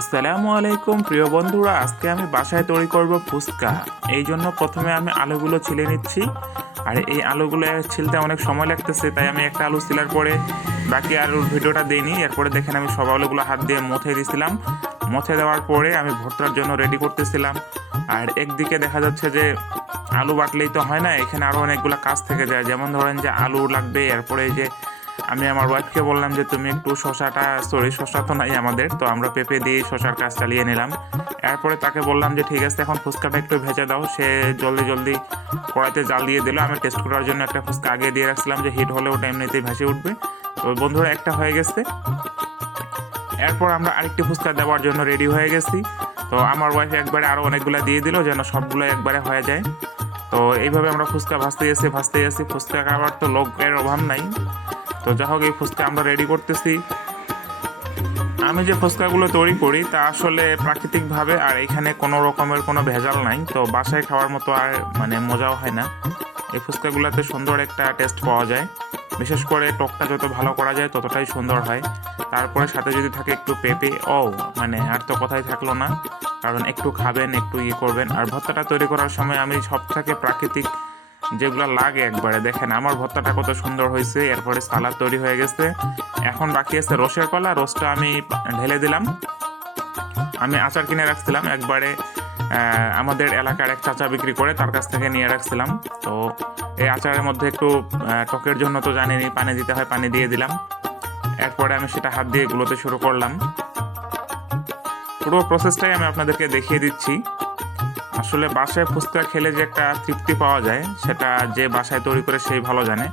আসসালামু আলাইকুম প্রিয় বন্ধুরা, আজকে আমি বাসায় তৈরি করব ফুচকা। এই জন্য প্রথমে আমি আলুগুলো ছিলে নিচ্ছি। আর এই আলুগুলো ছিলতে অনেক সময় লাগতেছে, তাই আমি একটা আলু ছিলার পরে বাকি আলুর ভিডিওটা দিইনি। এরপরে দেখেন আমি সব আলুগুলো হাত দিয়ে মুছে দিয়েছিলাম। মুছে দেওয়ার পরে আমি ভর্তার জন্য রেডি করতেছিলাম। আর একদিকে দেখা যাচ্ছে যে আলু বাটলেই তো হয় না, এখানে আরও অনেকগুলো কাজ থেকে যায়। যেমন ধরেন যে আলু লাগবে, এরপরে এই যে আমি আমার ওয়াইফকে বললাম যে তুমি একটু শসা তো নাই আমাদের, তো আমরা পেঁপে দিয়ে শসার কাজ চালিয়ে নিলাম। এরপরে তাকে বললাম যে ঠিক আছে, এখন ফুচকাটা একটু ভেজে দাও। সে জলদি জলদি কড়াইতে জাল দিয়ে দিল। আমি টেস্ট করার জন্য একটা ফুচকা আগে দিয়ে রাখছিলাম, যে হিট হলে ওটা এমনিতেই ভেসে উঠবে। তো বন্ধুরা, একটা হয়ে গেছে। এরপর আমরা আরেকটি ফুচকা দেওয়ার জন্য রেডি হয়ে গেছি। তো আমার ওয়াইফ একবারে আরও অনেকগুলো দিয়ে দিল, যেন সবগুলো একবারে হয়ে যায়। তো এইভাবে আমরা ফুচকা ভাজতে যাচ্ছি। ফুচকা খাবার তো লোকের অভাব নাই। তো যাই হোক, এই ফুচকা আমরা রেডি করতেছি। আমি যে ফুচকাগুলো তৈরি করি তা আসলে প্রাকৃতিকভাবে, আর এখানে কোনো রকমের কোনো ভেজাল নাই। তো বাসায় খাওয়ার মতো আর মজাও হয় না। এই ফুচকাগুলোতে সুন্দর একটা টেস্ট পাওয়া যায়। বিশেষ করে টকটা যত ভালো করা যায় ততটাই সুন্দর হয়। তারপরে সাথে যদি থাকে একটু পেঁপে, আর তো কথাই থাকলো না। কারণ একটু খাবেন, একটু করবেন। আর ভর্তাটা তৈরি করার সময় আমি সব থেকে প্রাকৃতিক যেগুলো লাগে একবারে দেখেন আমার ভর্তাটা কত সুন্দর হয়েছে। এরপরে সালাদ তৈরি হয়ে গেছে। এখন বাকি আছে রসের পালা। রসটা আমি ঢেলে দিলাম। আমি আচার কিনে রাখছিলাম একবারে, আমাদের এলাকার এক চাচা বিক্রি করে, তার কাছ থেকে নিয়ে রাখছিলাম। তো এই আচারের মধ্যে একটু টকের জন্য তো জানেনই পানি দিতে হয়, পানি দিয়ে দিলাম। এরপরে আমি সেটা হাত দিয়ে গুলোতে শুরু করলাম। পুরো প্রসেসটাই আমি আপনাদেরকে দেখিয়ে দিচ্ছি। আসলে বাসায় ফুচকা খেলে যে একটা তৃপ্তি পাওয়া যায়, সেটা যে বাসায় তৈরি করে সেই ভালো জানে।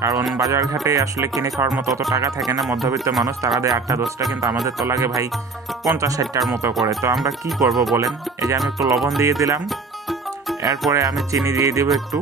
কারণ বাজার ঘাটে আসলে কিনে খাওয়ার মতো অত টাকা থাকে না। মধ্যবিত্ত মানুষ, তারা দেয় 8টা 10টা, কিন্তু আমাদের তো লাগে ভাই 50-60টার মতো করে। তো আমরা কি করব বলেন? এই যে আমি একটু লবণ দিয়ে দিলাম। এরপরে আমি চিনি দিয়ে দেবো একটু।